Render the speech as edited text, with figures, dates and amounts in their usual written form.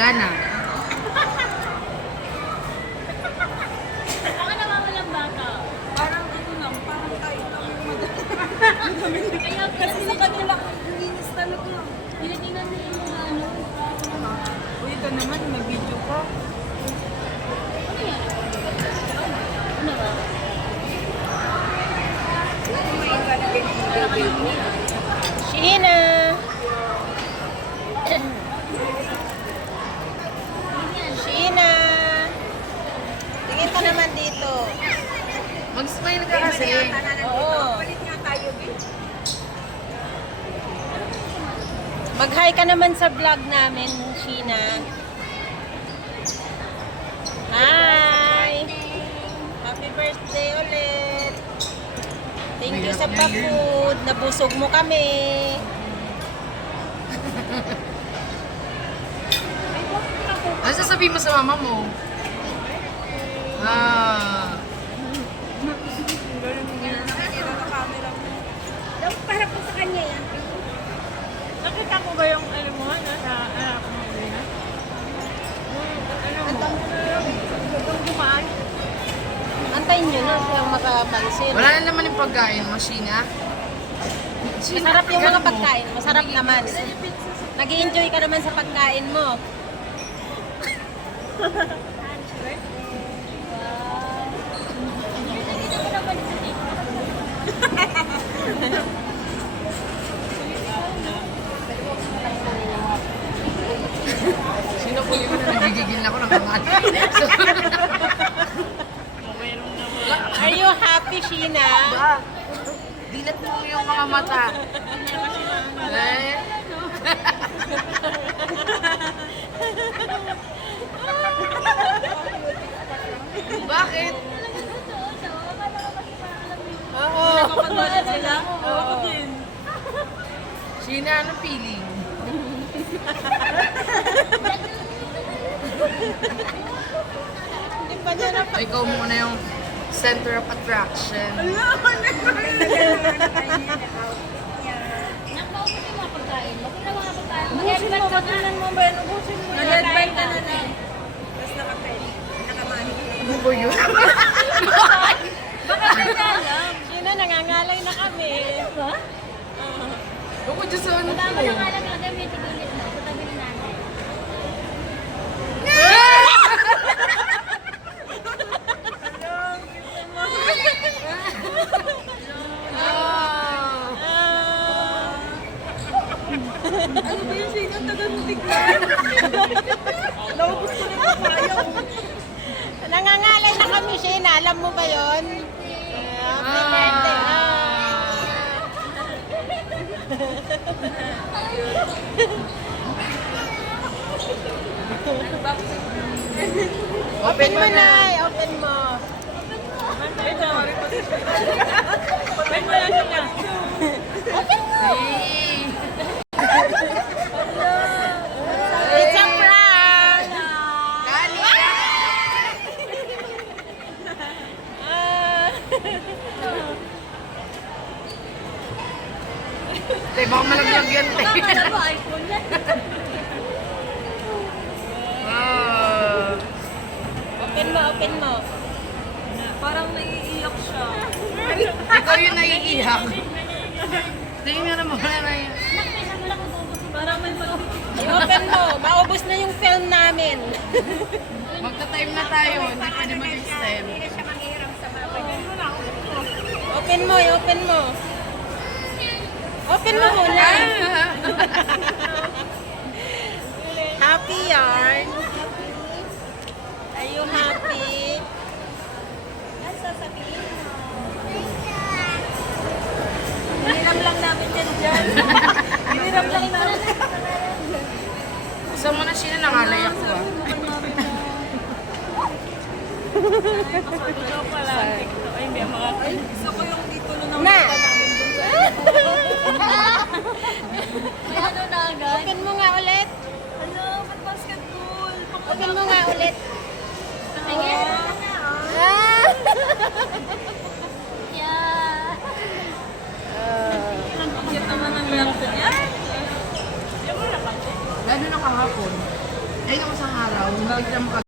Wala na. Ako nawawalang bata. Parang ano lang, parang tayo lang yung madami. Kaya Kasi sa kanila, linis talaga. tinitingnan nila yung mga ano. Uy, ito naman, mag-video ko. Ano yan? Ano ba? Kumain ka na din yung baby. Sheena! Sheena! Tingin ka naman dito. Mag-smile ka kasi. Oo. Palit nga tayo, babe. Mag-hi ka naman sa vlog namin, Sheena. Hi! Happy birthday ulit! Thank you sa pa-food. Nabusog mo kami. Ano sasabihin mo sa mama mo? Ah. Para po sa kanya yan. Nakita ko ba yung ano mo na anak mo na? Ano mo? Itong dumaan. Antayin nyo na siyang makapansin. Wala na naman yung pagkain, Machina. Masarap yung mga pagkain. Masarap naman. Nag-i-enjoy ka naman sa pagkain mo. Sino po yun na nagigigil ako ng mga Are you happy, Sheena? Dilat mo yung mga mata. Eh? Bakit? Oo. Nakakadwala sila. Ako din. Sheena, anong feeling? Hindi pa niya na Ikaw muna yung center of attraction. Nakaupo yung mga pagkain. Bakit na mga pagkain? Ubusin mo, patulan mo ba yan? Ubusin mo yan. Nag-headband ka na na. Tapos naka-pen. Nakamanik. Ano ba yun? Baka hindi ka alam. Sheena, nangangalay na kami. Ba? Ako dyan sa ano Tama ko. na nga lang gagamitin ulit na. Sa tabi ni nanay. Ah. Ano ba yung sinang taga-nutik na? Naubos ko na yung kayo. Nangangalay na kami, Sheena. Alam mo ba yun? Happy birthday. Open mo na. Open mo. Open mo yan siya. Hey. It's a prank. Dali! Tay, baka malaglag yan, tay. Ano ba? iPhone yan? Ah. Open mo, open mo. Parang naiiyak siya. Ikaw yung naiiyak. Tingin nga naman na yan. Nakpisa mo lang kung ubos. Parang may mag- I-open mo. Maubos na yung film namin. Magta-time na tayo, hindi pwede mag-extend. Open mo, i-open mo. Open mo muna. Happy yarn. Are you happy? Ano sasabihin mo? Hiniram lang namin yan dyan. Hiniram lang namin. Gusto mo na siya nangalay ako ah. Ay, hindi mga... Ay, gusto ko yung titulo ng Na. mata namin dun sa... May ano na agad? Open mo nga ulit. Ano, ba't basketball? Open mo nga ulit. Tingin. Ah! Yeah. Ang cute naman ng reaction niya. Gano'n na kahapon? Ay, nung isang araw, hindi sila